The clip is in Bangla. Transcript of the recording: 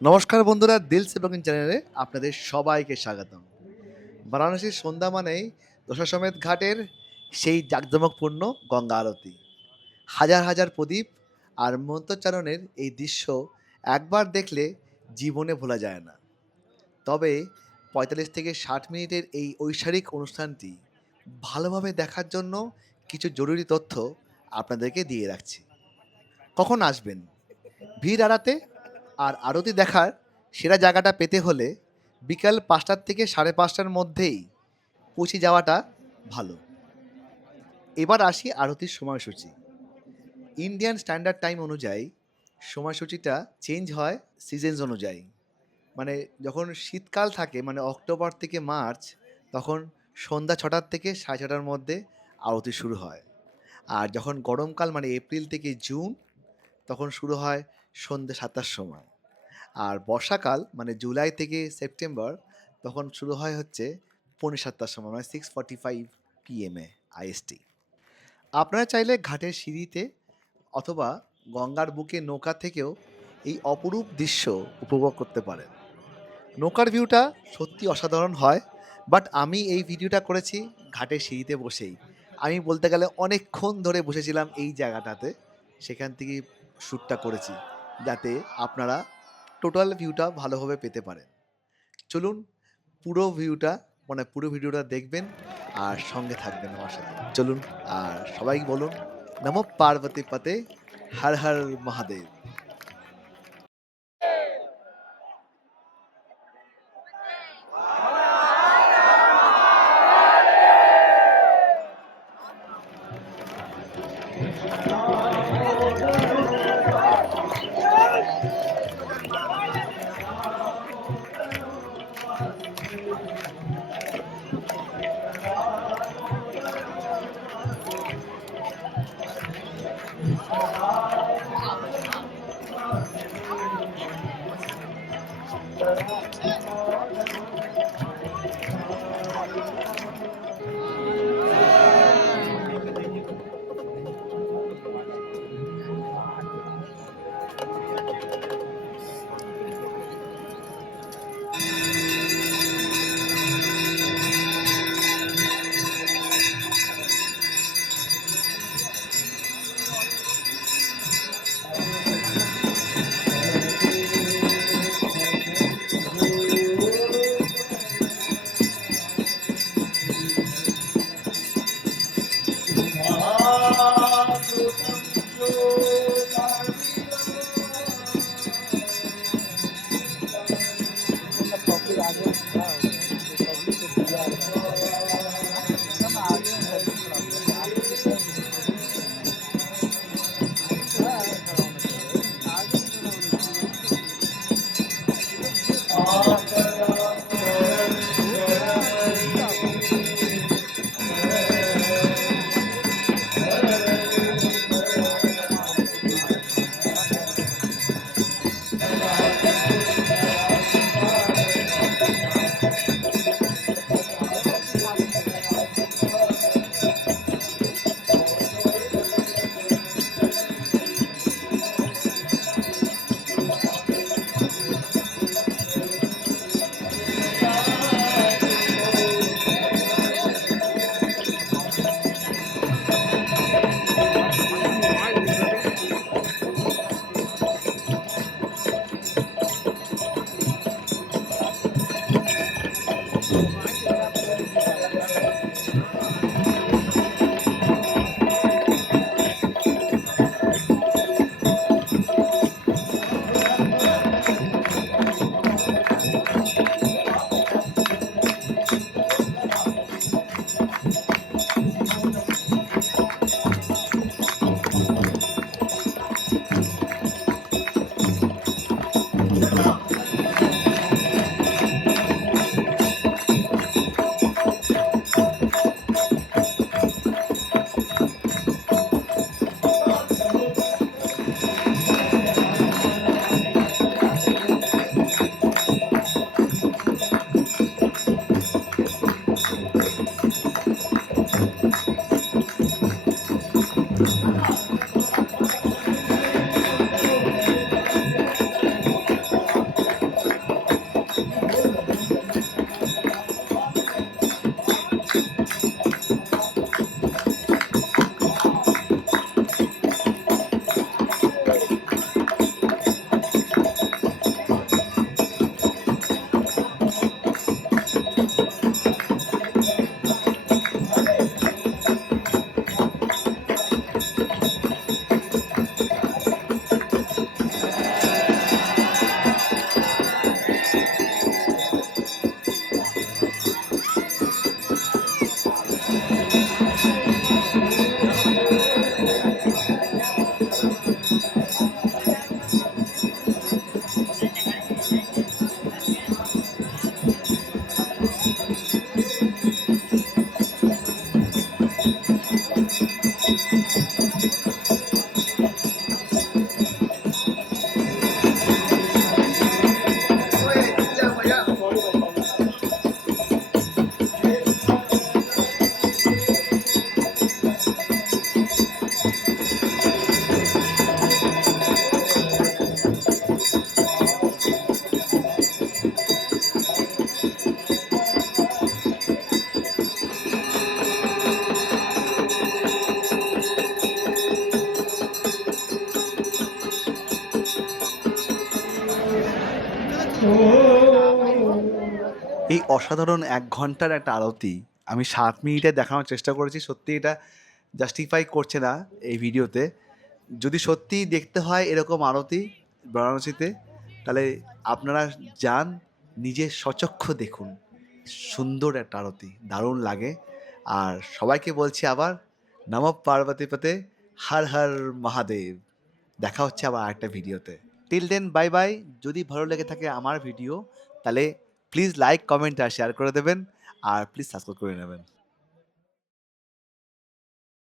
নমস্কার বন্ধুরা, দিলস এবং চ্যানেলে আপনাদের সবাইকে স্বাগতম। বারাণসীর সন্ধ্যা মানেই দশাশ্বমেধ ঘাটের সেই জাঁকজমকপূর্ণ গঙ্গা আরতি, হাজার হাজার প্রদীপ আর মন্ত্রোচ্চারণের এই দৃশ্য একবার দেখলে জীবনে ভোলা যায় না। তবে ৪৫ থেকে ৬০ মিনিটের এই ঐশ্বরিক অনুষ্ঠানটি ভালোভাবে দেখার জন্য কিছু জরুরি তথ্য আপনাদেরকে দিয়ে রাখছি। কখন আসবেন ভিড় এড়াতে আর আরতি দেখার সেরা জায়গাটা পেতে হলে বিকাল ৫টার থেকে ৫:৩০টার মধ্যেই পৌঁছে যাওয়াটা ভালো। এবার আসি আরতির সময়সূচি। ইন্ডিয়ান স্ট্যান্ডার্ড টাইম অনুযায়ী সময়সূচিটা চেঞ্জ হয় সিজনস অনুযায়ী। মানে যখন শীতকাল থাকে, মানে অক্টোবর থেকে মার্চ, তখন সন্ধ্যা ৬টার থেকে ৬:৩০টার মধ্যে আরতি শুরু হয়। আর যখন গরমকাল মানে এপ্রিল থেকে জুন, তখন শুরু হয় সন্ধ্যে ৭টার সময়। আর বর্ষাকাল মানে জুলাই থেকে সেপ্টেম্বর, তখন শুরু হয় হচ্ছে পৌনে ৭টার সময়, মানে 6:45 PM আইএসটি। আপনারা চাইলে ঘাটের সিঁড়িতে অথবা গঙ্গার বুকে নৌকা থেকেও এই অপরূপ দৃশ্য উপভোগ করতে পারেন। নৌকার ভিউটা সত্যি অসাধারণ হয়, বাট আমি এই ভিডিওটা করেছি ঘাটের সিঁড়িতে বসেই। আমি বলতে গেলে অনেকক্ষণ ধরে বসেছিলাম এই জায়গাটাতে, সেখান থেকেই শ্যুটটা করেছি, যাতে আপনারা টোটাল ভিউটা ভালোভাবে পেতে পারেন। চলুন পুরো ভিডিওটা দেখবেন আর সঙ্গে থাকবেন আমার সাথে। চলুন, আর সবাই বলুন নমো পার্বতী পতে, হর হর মহাদেব। এই অসাধারণ ১ ঘন্টার একটা আরতি আমি ৭ মিনিটে দেখানোর চেষ্টা করেছি। সত্যি এটা জাস্টিফাই করছে না এই ভিডিওতে। যদি সত্যিই দেখতে হয় এরকম আরতি বারাণসীতে, তাহলে আপনারা যান, নিজের স্বচক্ষু দেখুন। সুন্দর একটা আরতি, দারুণ লাগে। আর সবাইকে বলছি আবার, নমঃ পার্বতীপতে, হর হর মহাদেব। দেখা হচ্ছে আবার আরেকটা ভিডিওতে। Till then bye bye. যদি ভালো লেগে থাকে আমার ভিডিও, তাহলে প্লিজ লাইক, কমেন্ট আর শেয়ার করে দেবেন। আর প্লিজ সাবস্ক্রাইব করে নেবেন।